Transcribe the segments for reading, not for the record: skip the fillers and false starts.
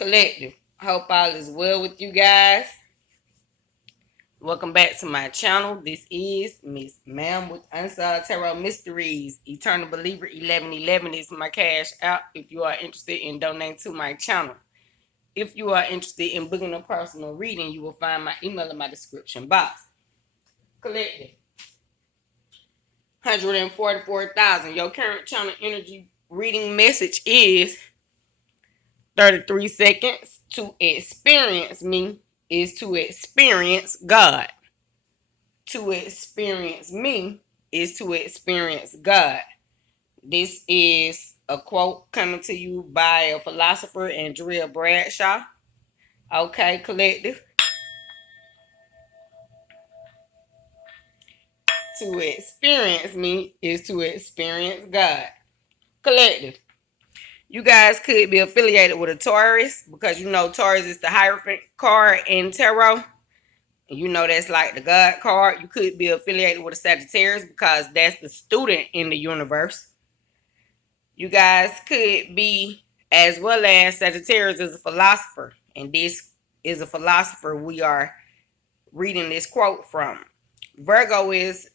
Collective. Hope all is well with you guys. Welcome back to my channel. This is Miss Ma'am with Unsolved Tarot Mysteries. Eternal Believer 1111 is my cash out if you are interested in donating to my channel. If you are interested in booking a personal reading, you will find my email in my description box. Collective. 144,000. Your current channel energy reading message is 33 seconds. To experience me is to experience God. To experience me is to experience God. This is a quote coming to you by a philosopher, Andrea Bradshaw. Okay, collective. To experience me is to experience God. Collective. You guys could be affiliated with a Taurus because you know Taurus is the Hierophant card in tarot. You know that's like the God card. You could be affiliated with a Sagittarius because that's the student in the universe. You guys could be, as well as Sagittarius is a philosopher. And this is a philosopher we are reading this quote from. Virgo is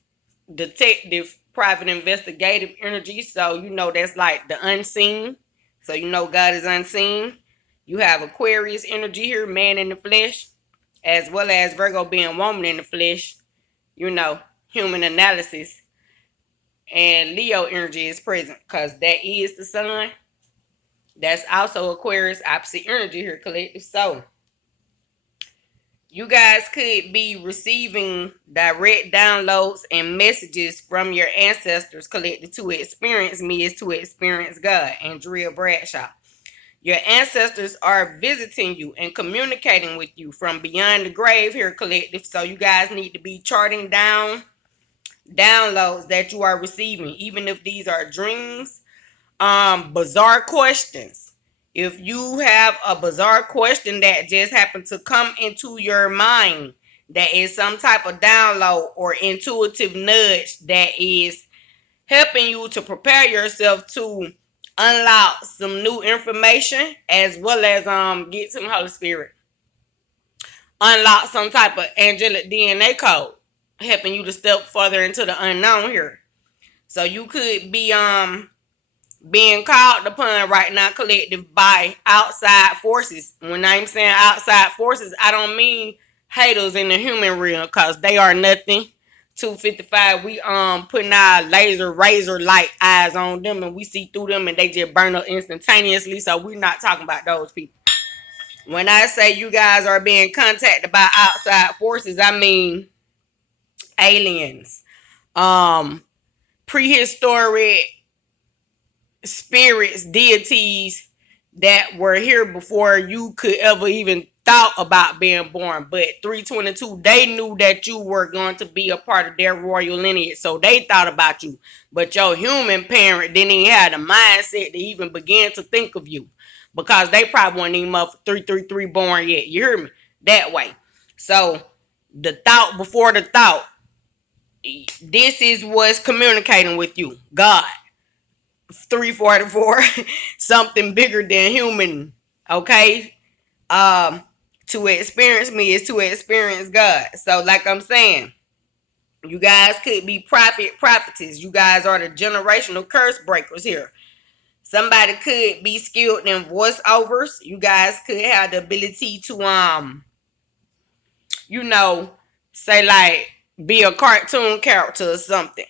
detective, private investigative energy. So you know that's like the unseen. So you know God is unseen. You have Aquarius energy here, man in the flesh, as well as Virgo being woman in the flesh, you know, human analysis. And Leo energy is present because that is the sun. That's also Aquarius opposite energy here, collective. So you guys could be receiving direct downloads and messages from your ancestors, collective. To experience me is to experience God. Andrea Bradshaw. Your ancestors are visiting you and communicating with you from beyond the grave here, collective. So you guys need to be charting down downloads that you are receiving, even if these are dreams, bizarre questions. If you have a bizarre question that just happened to come into your mind, that is some type of download or intuitive nudge that is helping you to prepare yourself to unlock some new information, as well as get some Holy Spirit, unlock some type of angelic DNA code, helping you to step further into the unknown here. So you could be being called upon right now, collective, by outside forces. When I'm saying outside forces, I don't mean haters in the human realm, because they are nothing. 255, we putting our laser razor light eyes on them and we see through them and they just burn up instantaneously. So we're not talking about those people. When I say you guys are being contacted by outside forces, I mean aliens, prehistoric spirits, deities that were here before you could ever even thought about being born. But 322, they knew that you were going to be a part of their royal lineage, so they thought about you. But your human parent didn't even have the mindset to even begin to think of you, because they probably weren't even up for 333 born yet. You hear me? That way. So the thought before the thought, this is what's communicating with you. God. 344. Something bigger than human. Okay. To experience me is to experience God. So like I'm saying, you guys could be prophetess. You guys are the generational curse breakers here. Somebody could be skilled in voiceovers. You guys could have the ability to you know, say like be a cartoon character or something.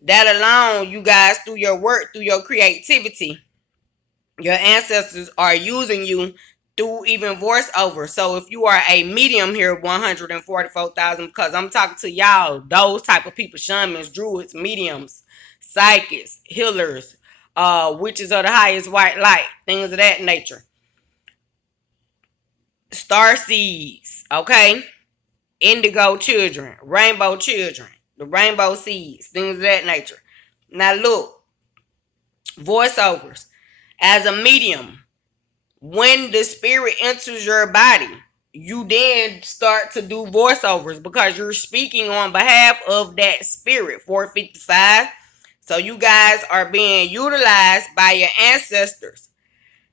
That alone, you guys, through your work, through your creativity, your ancestors are using you through even voiceover. So if you are a medium here, 144,000, because I'm talking to y'all, those type of people, shamans, druids, mediums, psychics, healers, witches of the highest white light, things of that nature. Star seeds, okay? Indigo children, rainbow children, the rainbow seeds, things of that nature. Now look, voiceovers. As a medium, when the spirit enters your body, you then start to do voiceovers because you're speaking on behalf of that spirit. 455. So you guys are being utilized by your ancestors.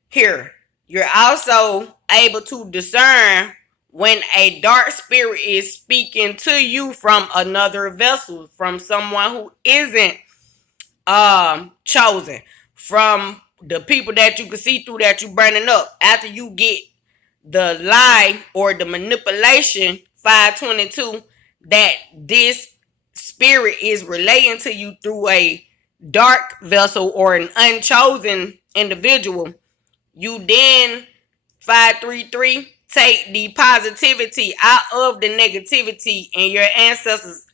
Here, you're also able to discern when a dark spirit is speaking to you from another vessel, from someone who isn't chosen, from the people that you can see through that you burning up. After you get the lie or the manipulation 522 that this spirit is relaying to you through a dark vessel or an unchosen individual, you then 533 take the positivity out of the negativity, and your ancestors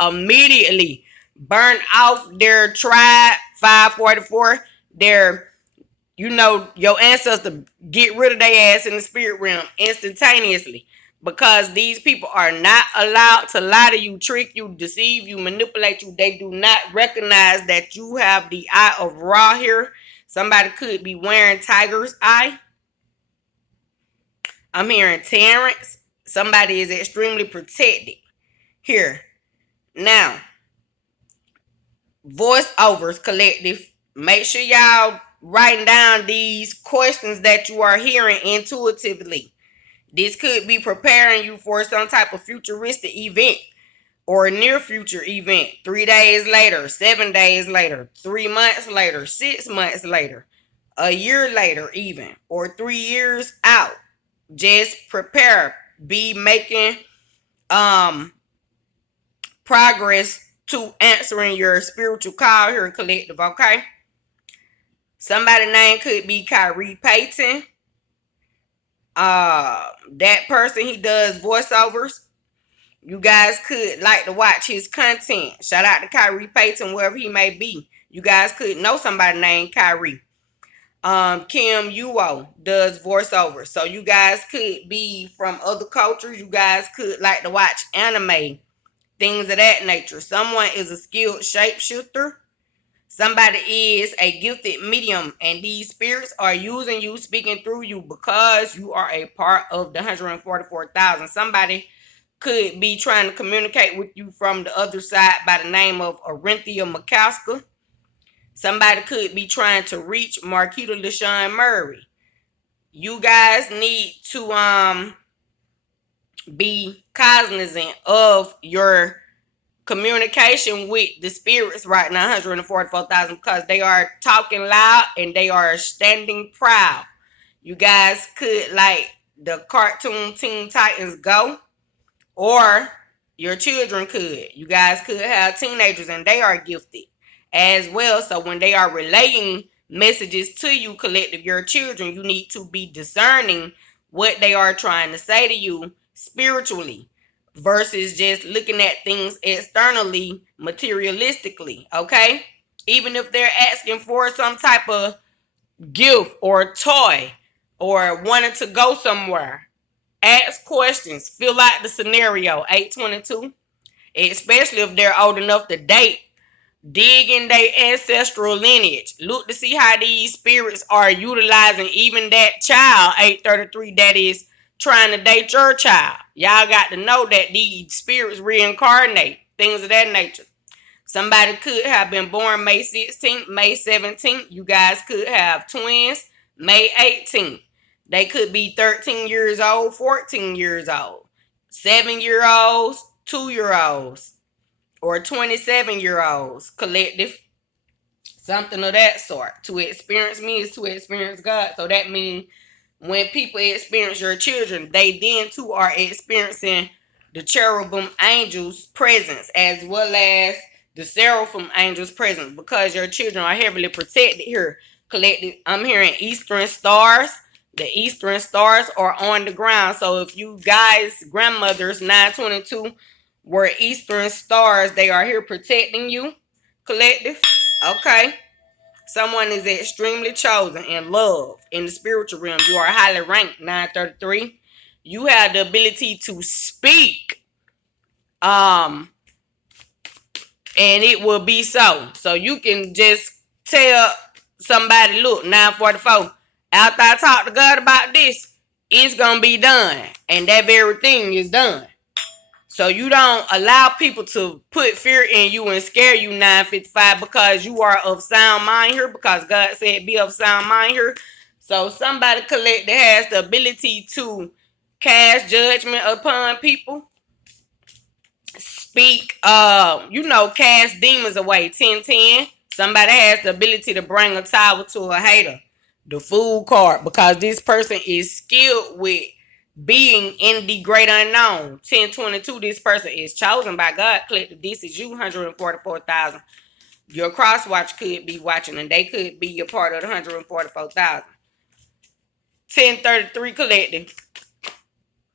immediately burn off their tribe. 544, their, your ancestors get rid of their ass in the spirit realm instantaneously, because these people are not allowed to lie to you, trick you, deceive you, manipulate you. They do not recognize that you have the eye of Ra here. Somebody could be wearing Tiger's eye. I'm hearing Terrence. Somebody is extremely protected here. Now, voiceovers collective, make sure y'all writing down these questions that you are hearing intuitively. This could be preparing you for some type of futuristic event or near future event. 3 days later, 7 days later, 3 months later, 6 months later, a year later even, or 3 years out. Just prepare. Be making progress to answering your spiritual call here, collective, okay? Somebody's name could be Kyrie Payton. That person, he does voiceovers. You guys could like to watch his content. Shout out to Kyrie Payton, wherever he may be. You guys could know somebody named Kyrie. Kim Yuo does voiceovers. So you guys could be from other cultures. You guys could like to watch anime, things of that nature. Someone is a skilled shapeshifter. Somebody is a gifted medium, and these spirits are using you, speaking through you, because you are a part of the 144,000. Somebody could be trying to communicate with you from the other side by the name of Arinthia McCaskill. Somebody could be trying to reach Marquita LaShawn Murray. You guys need to be cognizant of your communication with the spirits right now, 144,000, because they are talking loud and they are standing proud. You guys could like the cartoon Teen Titans Go, or your children could. You guys could have teenagers and they are gifted as well. So when they are relaying messages to you, collective, your children, you need to be discerning what they are trying to say to you spiritually, versus just looking at things externally, materialistically, okay? Even if they're asking for some type of gift or toy or wanting to go somewhere, ask questions, fill out the scenario, 822, especially if they're old enough to date. Dig in their ancestral lineage. Look to see how these spirits are utilizing even that child, 833, that is trying to date your child. Y'all got to know that these spirits reincarnate, things of that nature. Somebody could have been born May 16th, May 17th. You guys could have twins, May 18th. They could be 13 years old, 14 years old, 7-year-olds, 2-year-olds, or 27-year-olds, collective, something of that sort. To experience me is to experience God. So that means when people experience your children, they then too are experiencing the cherubim angels' presence, as well as the seraphim angels' presence, because your children are heavily protected here, collective. I'm hearing eastern stars. The eastern stars are on the ground. So if you guys, grandmothers, 922, were eastern stars, they are here protecting you, collective. Okay. Someone is extremely chosen and loved in the spiritual realm. You are highly ranked, 933. You have the ability to speak. And it will be so. So you can just tell somebody, look, 944, after I talk to God about this, it's going to be done. And that very thing is done. So you don't allow people to put fear in you and scare you, 955, because you are of sound mind here, because God said be of sound mind here. So somebody collected has the ability to cast judgment upon people, speak, cast demons away. 1010. Somebody has the ability to bring a towel to a hater. The Fool card, because this person is skilled with being in the great unknown. 1022. This person is chosen by God. Collective, this is you. 144,000. Your cross watch could be watching, and they could be a part of the 144,000. 1033 collective.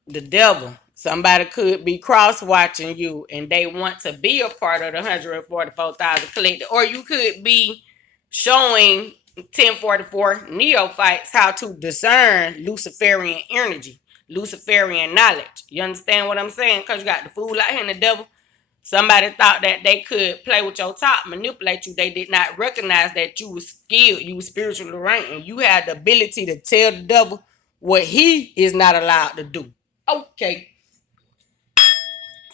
The devil. Somebody could be cross watching you and they want to be a part of the 144,000 collective. Or you could be showing 1044 neophytes how to discern Luciferian energy, Luciferian knowledge. You understand what I'm saying? Because you got the fool out here and the devil. Somebody thought that they could play with your top, manipulate you. They did not recognize that you were skilled, you were spiritually ranked, and you had the ability to tell the devil what he is not allowed to do. Okay.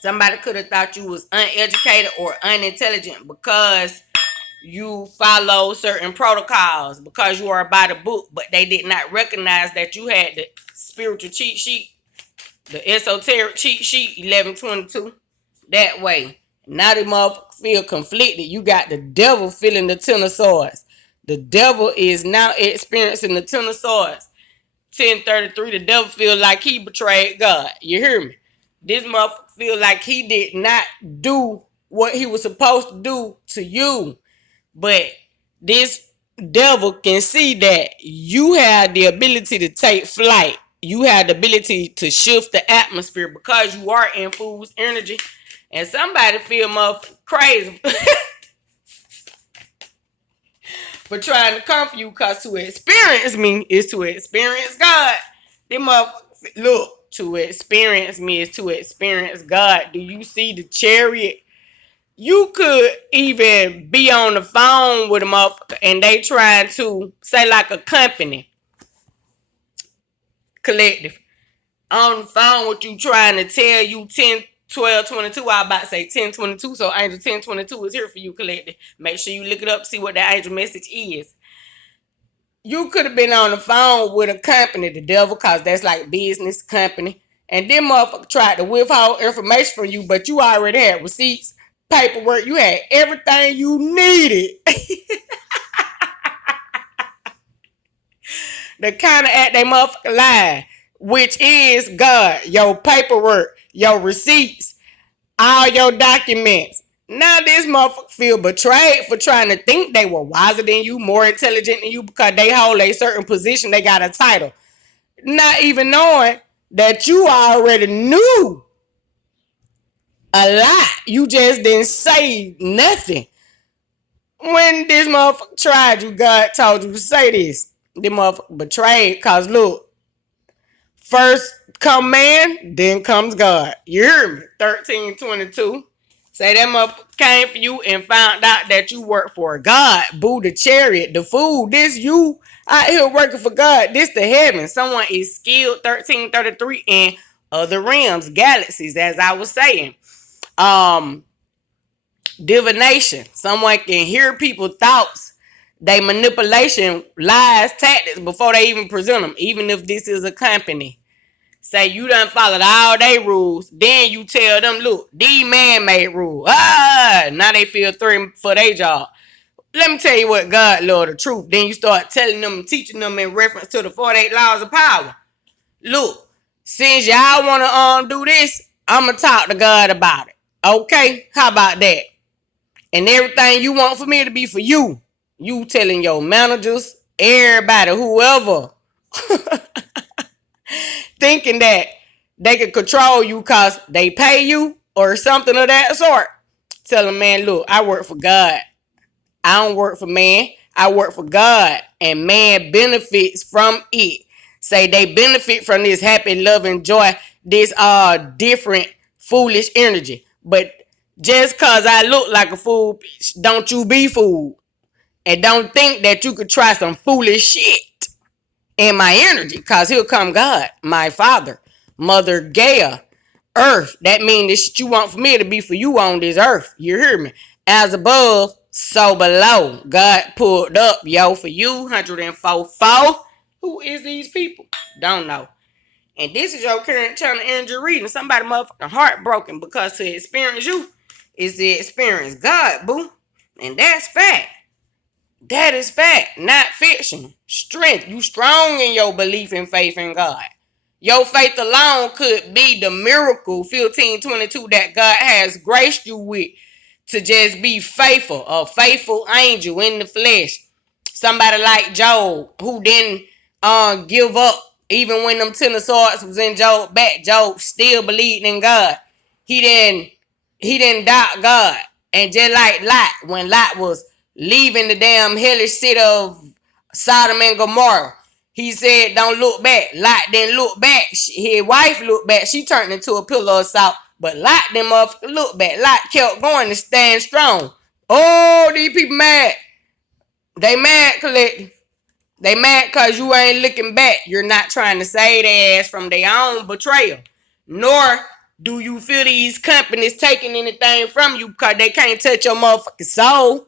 Somebody could have thought you was uneducated or unintelligent because you follow certain protocols, because you are by the book, but they did not recognize that you had the spiritual cheat sheet, the esoteric cheat sheet, 1122. That way. Now the motherfucker feel conflicted. You got the devil feeling the ten of swords. The devil is now experiencing the ten of swords. 1033, the devil feel like he betrayed God. You hear me? This motherfucker feel like he did not do what he was supposed to do to you. But this devil can see that you have the ability to take flight. You have the ability to shift the atmosphere because you are in fool's energy. And somebody feel motherfucker crazy for trying to come for you, because to experience me is to experience God. Them motherfuckers, look, to experience me is to experience God. Do you see the chariot? You could even be on the phone with a motherfucker and they trying to say like a company collective on the phone with you trying to tell you 10, 12, 22. I about to say 10, 22. So angel 10, 22 is here for you collective. Make sure you look it up, see what that angel message is. You could have been on the phone with a company, the devil, because that's like business company. And them motherfucker tried to withhold information from you, but you already had receipts, paperwork. You had everything you needed. The kind of act they motherfucker lie, which is God, your paperwork, your receipts, all your documents. Now this motherfucker feel betrayed for trying to think they were wiser than you, more intelligent than you, because they hold a certain position, they got a title. Not even knowing that you already knew a lot. You just didn't say nothing. When this motherfucker tried you, God told you to say this. This motherfucker betrayed, because look, first come man, then comes God. You hear me? 1322. Say that motherfucker came for you and found out that you work for God. Boo, the chariot, the fool. This you out here working for God. This the heaven. Someone is skilled. 1333 in other realms, galaxies, as I was saying. Divination. Someone can hear people's thoughts. They manipulation, lies, tactics before they even present them. Even if this is a company. Say you done followed all they rules, then you tell them, look, these man-made rules. Now they feel threatened for their job. Let me tell you what God love the truth. Then you start telling them and teaching them in reference to the 48 laws of power. Look, since y'all want to do this, I'm going to talk to God about it. Okay? How about that? And everything you want for me to be for you. You telling your managers, everybody, whoever. Thinking that they can control you because they pay you or something of that sort. Tell them, man, look, I work for God. I don't work for man. I work for God. And man benefits from it. Say they benefit from this happy, love, and joy. This different foolish energy. But just because I look like a fool, don't you be fooled. And don't think that you could try some foolish shit in my energy, because here come God, my Father, Mother Gaia, Earth. That means the shit you want for me to be for you on this earth. You hear me? As above, so below. God pulled up, yo, for you, 104.4. Who is these people? Don't know. And this is your current channel energy reading. Somebody motherfucking heartbroken because to experience you is to experience God, boo. And that's fact. That is fact, not fiction. Strength. You strong in your belief and faith in God. Your faith alone could be the miracle 1522 that God has graced you with to just be faithful, a faithful angel in the flesh. Somebody like Job who didn't give up even when them 10 of swords was in Job's back. Job still believed in God. He didn't doubt God. And just like Lot, when Lot was leaving the damn hellish city of Sodom and Gomorrah, he said, don't look back. Lot didn't look back. His wife looked back. She turned into a pillar of salt. But Lot didn't motherfucker look back. Lot kept going to stand strong. Oh, these people mad. They mad, collective. They mad because you ain't looking back. You're not trying to save their ass from their own betrayal. Nor do you feel these companies taking anything from you because they can't touch your motherfucking soul.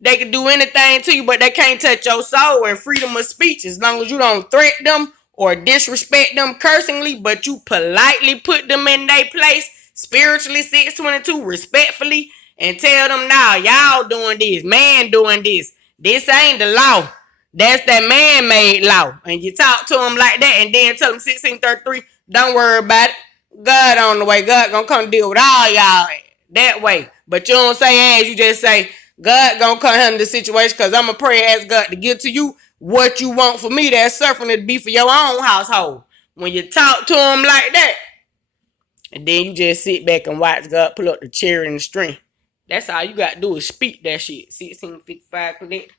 They can do anything to you, but they can't touch your soul and freedom of speech as long as you don't threaten them or disrespect them cursingly, but you politely put them in their place, spiritually 622, respectfully, and tell them, now, y'all doing this, man doing this. This ain't the law. That's that man-made law. And you talk to them like that and then tell them 1633, don't worry about it. God on the way. God gonna come deal with all y'all that way. But you don't say as, you just say, God gonna come handle the situation because I'm gonna pray ask God to give to you what you want for me. That's suffering to be for your own household. When you talk to him like that, and then you just sit back and watch God pull up the chair and the string. That's all you got to do is speak that shit. 1655 connect.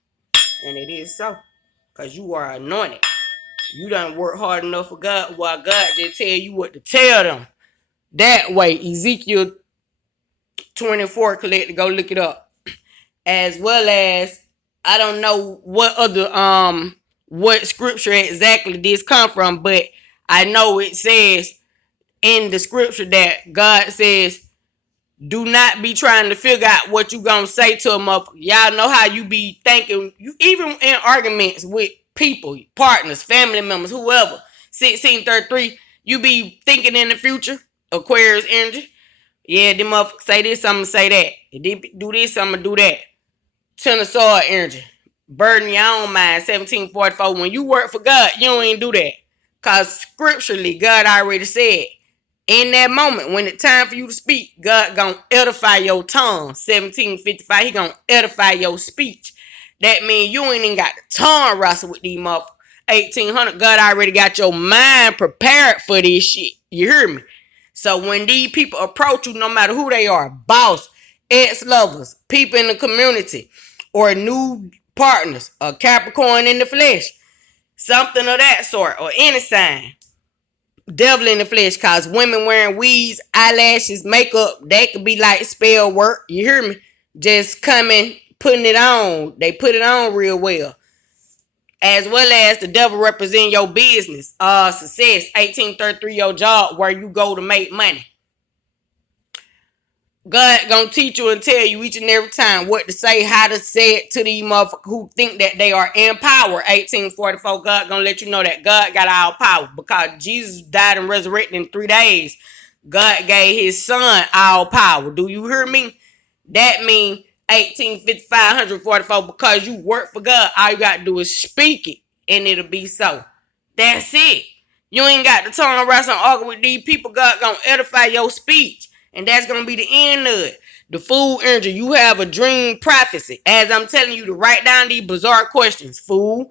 And it is so. Because you are anointed. You done work hard enough for God while God just tell you what to tell them. That way, Ezekiel 24 collect, go look it up. As well as, I don't know what other what scripture exactly this come from, but I know it says in the scripture that God says, do not be trying to figure out what you gonna say to a motherfucker. Y'all know how you be thinking, you even in arguments with people, partners, family members, whoever. 1633, you be thinking in the future, Aquarius energy. Yeah, them motherfuckers say this, I'm gonna say that. If they do this, I'm gonna do that. Ten of sword energy. Burden your own mind. 1744. When you work for God, you don't even do that. Because scripturally, God already said, in that moment, when it's time for you to speak, God gonna edify your tongue. 1755, he gonna edify your speech. That means you ain't even got the tongue wrestle with these motherfuckers. 1800, God already got your mind prepared for this shit. You hear me? So when these people approach you, no matter who they are, boss, ex-lovers, people in the community, or new partners, a Capricorn in the flesh, something of that sort, or any sign, devil in the flesh, cause women wearing weaves, eyelashes, makeup, that could be like spell work. You hear me? Just coming, putting it on. They put it on real well. As well as the devil represent your business, success. 1833, your job, where you go to make money. God gonna teach you and tell you each and every time what to say, how to say it to these motherfuckers who think that they are in power. 1844, God gonna let you know that God got all power because Jesus died and resurrected in 3 days. God gave his son all power. Do you hear me? That means 1855, 144, because you work for God, all you gotta do is speak it and it'll be so. That's it. You ain't got to turn around and argue with these people. God gonna edify your speech. And that's going to be the end of it. The fool energy. You have a dream prophecy. As I'm telling you to write down these bizarre questions, fool.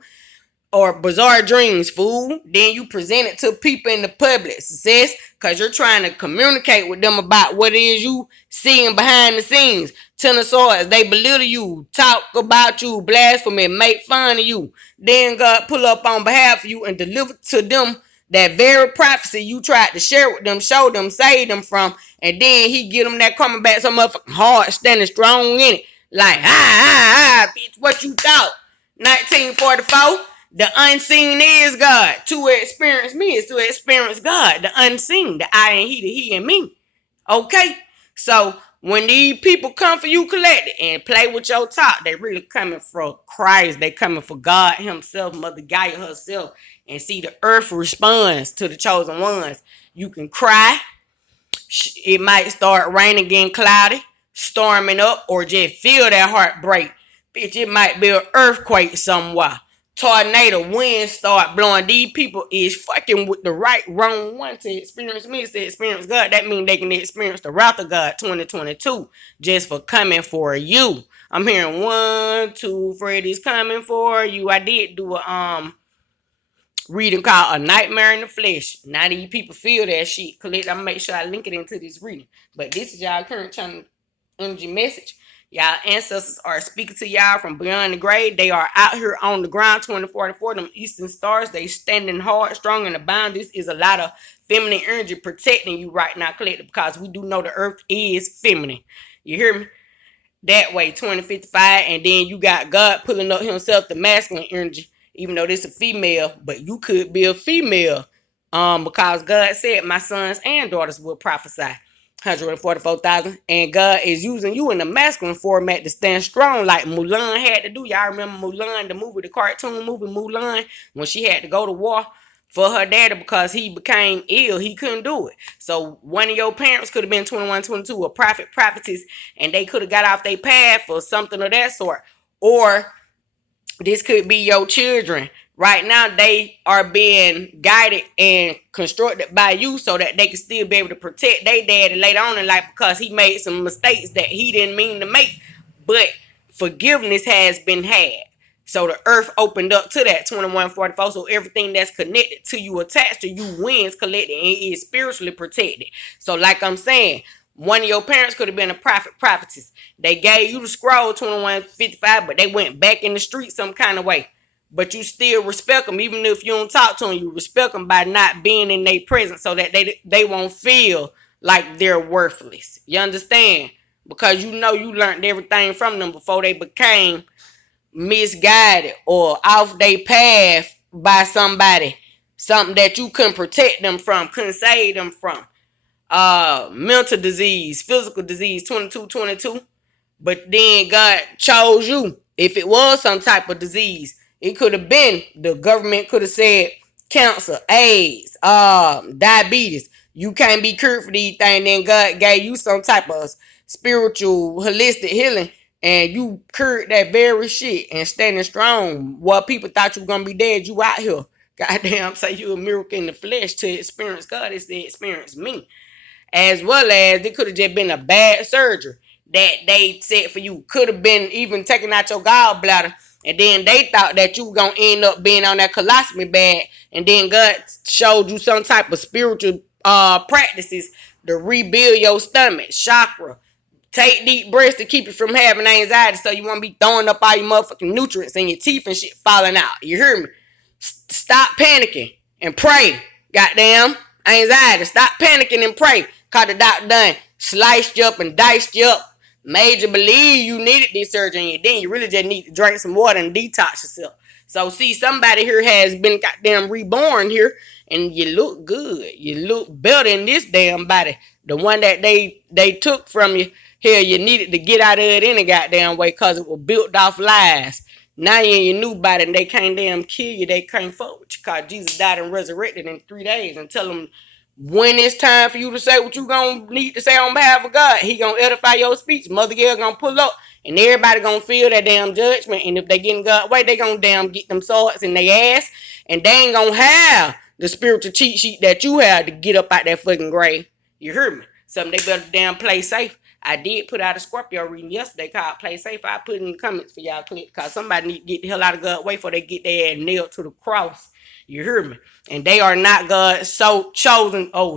Or bizarre dreams, fool. Then you present it to people in the public. Success. Because you're trying to communicate with them about what it is you seeing behind the scenes. Ten of swords. They belittle you. Talk about you. Blasphemy. Make fun of you. Then God pull up on behalf of you and deliver to them that very prophecy you tried to share with them, show them, save them from, and then he get them that coming back so motherfucking hard, standing strong in it. Like, bitch, what you thought? 1944, the unseen is God. To experience me is to experience God. The unseen, the I and he, the he and me. Okay? So, When these people come for you collected and play with your talk, they really coming for Christ. They coming for God himself, Mother Gaia herself. And see, the earth responds to the chosen ones. You can cry. It might start raining, getting cloudy, storming up, or just feel that heartbreak. Bitch, it might be an earthquake somewhere. Tornado, wind start blowing. These people is fucking with the right, wrong one to experience me, to experience God. That means they can experience the wrath of God 2022 just for coming for you. I'm hearing 1, 2, Freddy's coming for you. I did do a reading called A Nightmare in the Flesh. Now these people feel that shit. Collect, I'm gonna make sure I link it into this reading. But this is y'all current channel energy message. Y'all ancestors are speaking to y'all from beyond the grave. They are out here on the ground 2044. Them eastern stars, they standing hard, strong, and abound. This is a lot of feminine energy protecting you right now, collective, because we do know the earth is feminine. You hear me? That way, 2055, and then you got God pulling up himself, the masculine energy, even though this is a female, but you could be a female. Because God said my sons and daughters will prophesy. 144,000. And God is using you in the masculine format to stand strong like Mulan had to do. Y'all remember Mulan, the movie, the cartoon movie Mulan, when she had to go to war for her daddy because he became ill. He couldn't do it. So one of your parents could have been 21, 22, a prophet, prophetess, and they could have got off their path or something of that sort. Or this could be your children. Right now, they are being guided and constructed by you so that they can still be able to protect their daddy later on in life because he made some mistakes that he didn't mean to make. But forgiveness has been had. So the earth opened up to that 2144. So everything that's connected to you, attached to you, wins collected and is spiritually protected. So like I'm saying, one of your parents could have been a prophet, prophetess. They gave you the scroll 2155, but they went back in the street some kind of way. But you still respect them, even if you don't talk to them. You respect them by not being in their presence so that they won't feel like they're worthless. You understand? Because you know you learned everything from them before they became misguided or off their path by somebody. Something that you couldn't protect them from, couldn't save them from. Mental disease, physical disease, 2222. But then God chose you. If it was some type of disease, it could have been, the government could have said cancer, AIDS, diabetes. You can't be cured for these things. Then God gave you some type of spiritual, holistic healing, and you cured that very shit and standing strong. While people thought you were gonna be dead, you out here. Goddamn, say you a miracle in the flesh to experience God. It's to experience me. As well as it could have just been a bad surgery that they said for you. Could have been even taking out your gallbladder, and then they thought that you were going to end up being on that colostomy bag, and then God showed you some type of spiritual practices to rebuild your stomach, chakra. Take deep breaths to keep you from having anxiety so you won't be throwing up all your motherfucking nutrients and your teeth and shit falling out. You hear me? Stop panicking and pray. Goddamn. Anxiety. Stop panicking and pray. Cause the doctor done sliced you up and diced you up. Made you believe you needed this surgery, and then you really just need to drink some water and detox yourself. So see, somebody here has been goddamn reborn here, and you look good. You look better in this damn body. The one that they took from you here, you needed to get out of it any goddamn way because it was built off lies. Now you're in your new body and they can't damn kill you. They can't fuck with you because Jesus died and resurrected in 3 days. And tell them when it's time for you to say what you gonna need to say on behalf of God. He gonna edify your speech. Mother Gail gonna pull up and everybody gonna feel that damn judgment. And if they get in God's way, they gonna damn get them swords in their ass. And they ain't gonna have the spiritual cheat sheet that you had to get up out that fucking grave. You heard me? Something they better damn play safe. I did put out a Scorpio reading yesterday called Play Safe. I put it in the comments for y'all click because somebody need to get the hell out of God's way before they get their ass nailed to the cross. You hear me? And they are not God's so chosen. Oh,